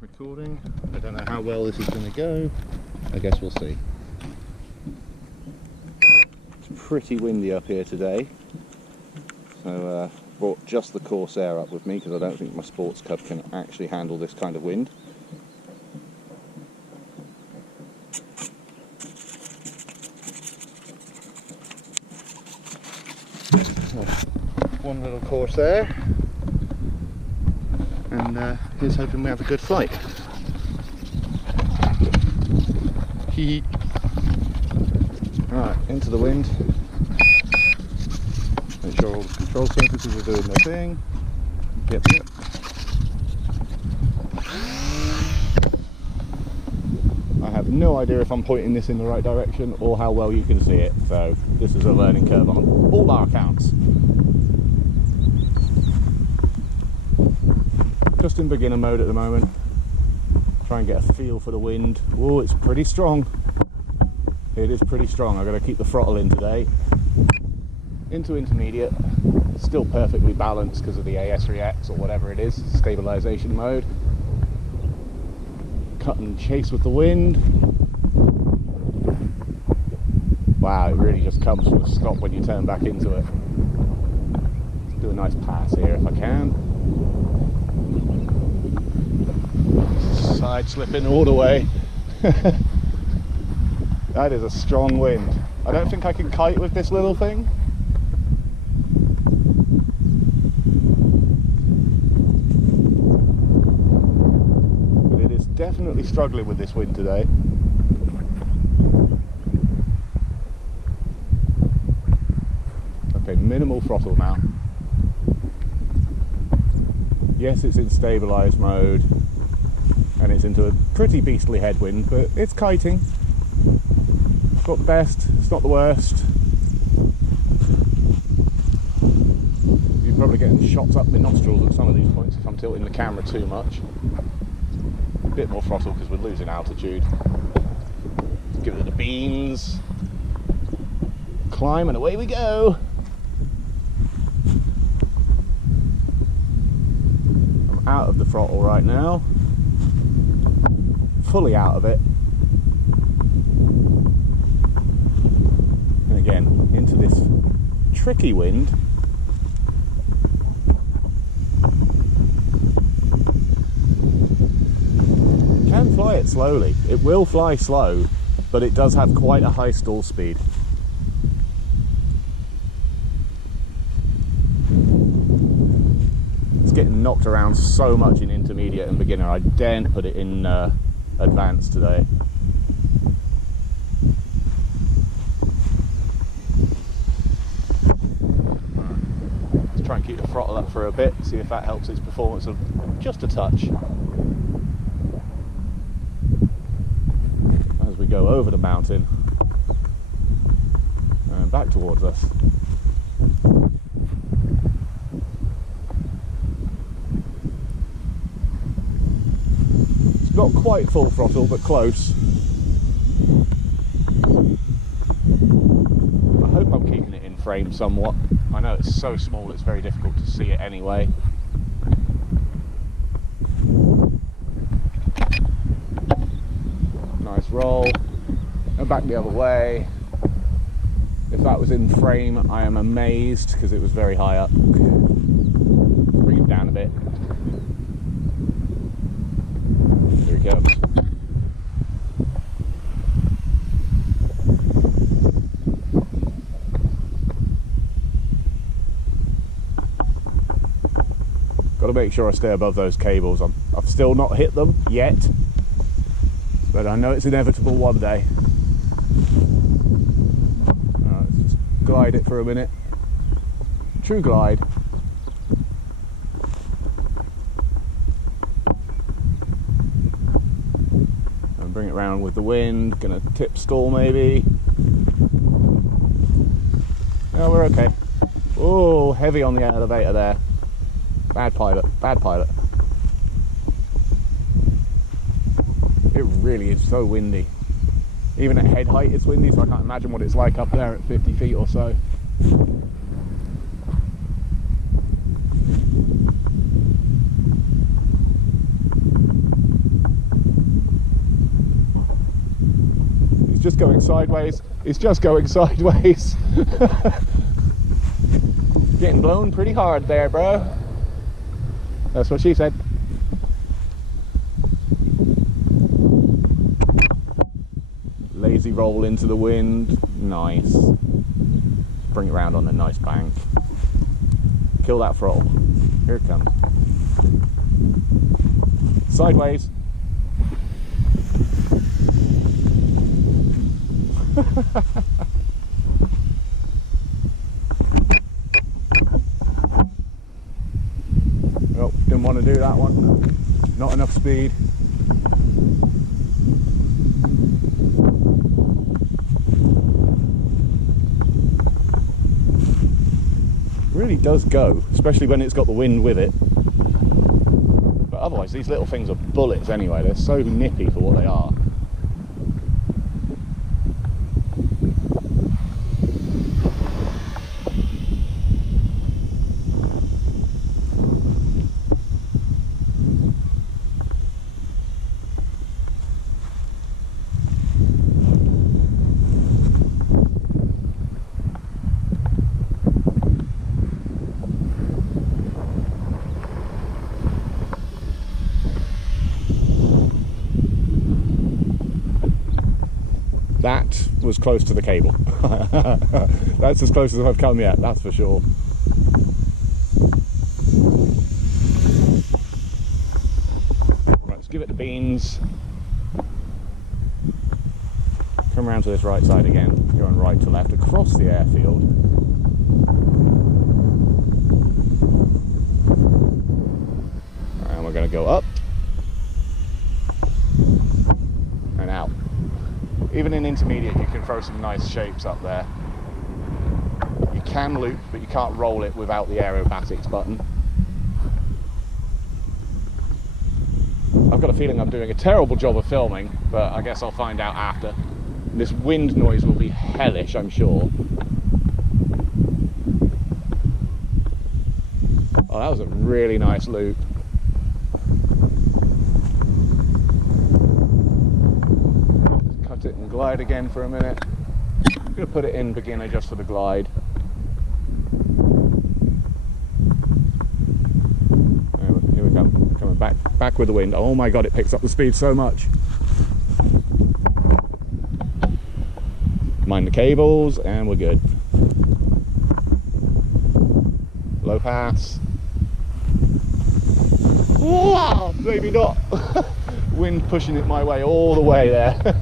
recording. I don't know how well this is going to go. I guess we'll see. It's pretty windy up here today, so brought just the Corsair up with me because I don't think my sports cub can actually handle this kind of wind. One little Corsair, and here's hoping we have a good flight. Right, into the wind. Make sure all the control surfaces are doing their thing. Yep. I have no idea if I'm pointing this in the right direction or how well you can see it, so this is a learning curve on all our accounts. Just in beginner mode at the moment. Try and get a feel for the wind. Oh, it's pretty strong. It is pretty strong. I've got to keep the throttle in today. Into intermediate. Still perfectly balanced because of the AS Reacts or whatever it is, stabilization mode. Cut and chase with the wind. Wow, it really just comes to a stop when you turn back into it. Let's do a nice pass here if I can. Side slipping all the way. That is a strong wind. I don't think I can kite with this little thing. But it is definitely struggling with this wind today. Okay, minimal throttle now. Yes, it's in stabilised mode. And it's into a pretty beastly headwind, but it's kiting. It's not the best, it's not the worst. You're probably getting shots up my nostrils at some of these points if I'm tilting the camera too much. A bit more throttle because we're losing altitude. Give it the beans. Climb and away we go. I'm out of the throttle right now. Fully out of it, and again into this tricky wind. You can fly it slowly. It will fly slow, but it does have quite a high stall speed. It's getting knocked around so much in intermediate and beginner. I daren't put it in advanced today. Let's try and keep the throttle up for a bit, see if that helps its performance of just a touch. As we go over the mountain and back towards us. Not quite full throttle, but close. I hope I'm keeping it in frame somewhat. I know it's so small it's very difficult to see it anyway. Nice roll. And back the other way. If that was in frame, I am amazed because it was very high up. Bring it down a bit. Here he comes. Got to make sure I stay above those cables. I've still not hit them yet, but I know it's inevitable one day. Let's just glide it for a minute. True glide. Bring it round with the wind, gonna tip stall maybe. No, we're okay. Oh, heavy on the elevator there. Bad pilot, bad pilot. It really is so windy. Even at head height it's windy, so I can't imagine what it's like up there at 50 feet or so. going sideways. It's just going sideways. Getting blown pretty hard there, bro. That's what she said. Lazy roll into the wind. Nice. Bring it round on a nice bank. Kill that throttle. Here it comes. Sideways. Oh, didn't want to do that one. Not enough speed. Really does go, especially when it's got the wind with it. But otherwise, these little things are bullets anyway. They're so nippy for what they are. That was close to the cable. That's as close as I've come yet, that's for sure. Right, let's give it the beans. Come around to this right side again, going right to left across the airfield. And we're going to go up and out. Even in intermediate, you can throw some nice shapes up there. You can loop, but you can't roll it without the aerobatics button. I've got a feeling I'm doing a terrible job of filming, but I guess I'll find out after. This wind noise will be hellish, I'm sure. Oh, that was a really nice loop. It and glide again for a minute. I'm going to put it in beginner just for the glide. Here we come, coming back with the wind. Oh my god, it picks up the speed so much. Mind the cables and we're good. Low pass. Wow, maybe not. Wind pushing it my way all the way there.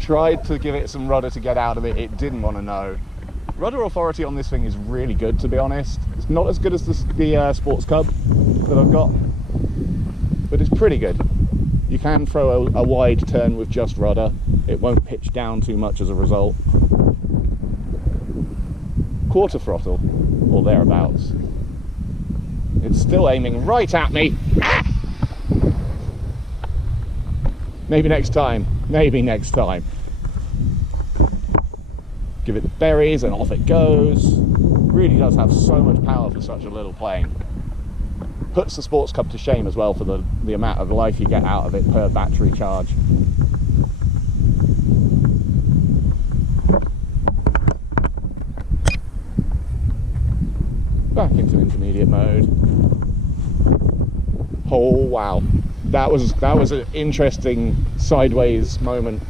Tried to give it some rudder to get out of it, it didn't want to know. Rudder authority on this thing is really good, to be honest. It's not as good as the Sports Cub that I've got, but it's pretty good. You can throw a wide turn with just rudder. It won't pitch down too much as a result. Quarter throttle, or thereabouts. It's still aiming right at me. Maybe next time. Maybe next time. Give it the berries and off it goes. Really does have so much power for such a little plane. Puts the Sports Cub to shame as well for the amount of life you get out of it per battery charge. Back into intermediate mode. Oh wow. That was an interesting sideways moment.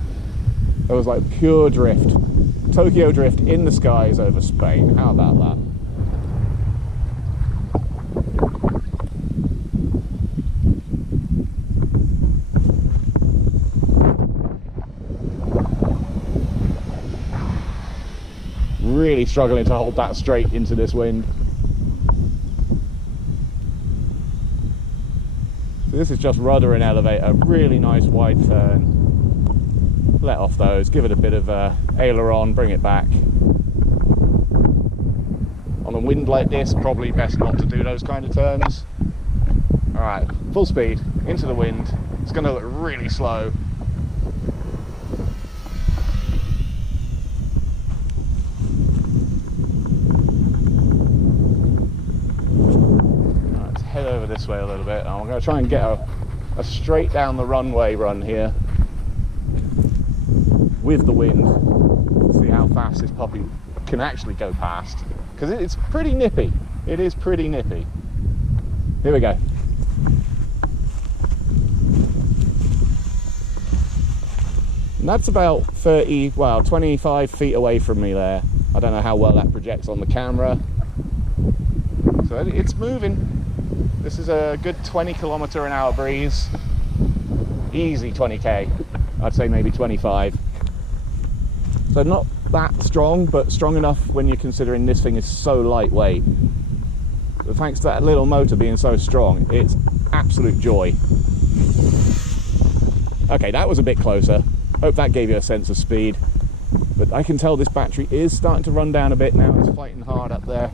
It was like pure drift. Tokyo drift in the skies over Spain. How about that? Really struggling to hold that straight into this wind. This is just rudder and elevator, really nice wide turn. Let off those, give it a bit of aileron, bring it back. On a wind like this, probably best not to do those kind of turns. Alright, full speed, into the wind. It's going to look really slow. Head over this way a little bit. I'm going to try and get a straight down the runway run here. with the wind, see how fast this puppy can actually go past, because it's pretty nippy. It is pretty nippy. Here we go. And that's about 25 feet away from me there. I don't know how well that projects on the camera. So it's moving. This is a good 20 km/h breeze. Easy 20k. I'd say maybe 25. So not that strong, but strong enough when you're considering this thing is so lightweight. But thanks to that little motor being so strong, it's absolute joy. Okay, that was a bit closer. Hope that gave you a sense of speed. But I can tell this battery is starting to run down a bit now. It's fighting hard up there.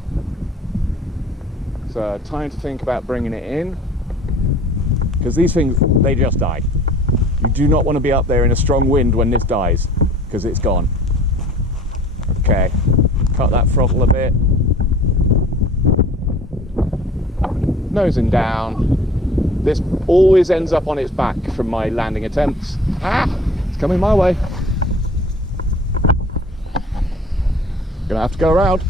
So time to think about bringing it in, because these things, they just die. You do not want to be up there in a strong wind when this dies, because it's gone. Okay, cut that throttle a bit. Nosing down. This always ends up on its back from my landing attempts. Ah, it's coming my way. Gonna have to go around.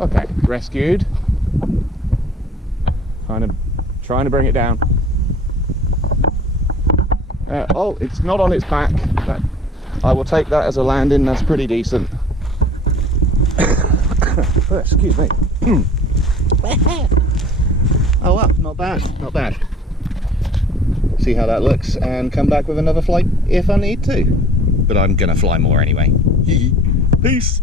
Okay, rescued. Trying to bring it down. Oh, it's not on its back. I will take that as a landing. That's pretty decent. Oh, excuse me. Oh well, not bad, not bad. See how that looks and come back with another flight if I need to. But I'm gonna fly more anyway. Peace.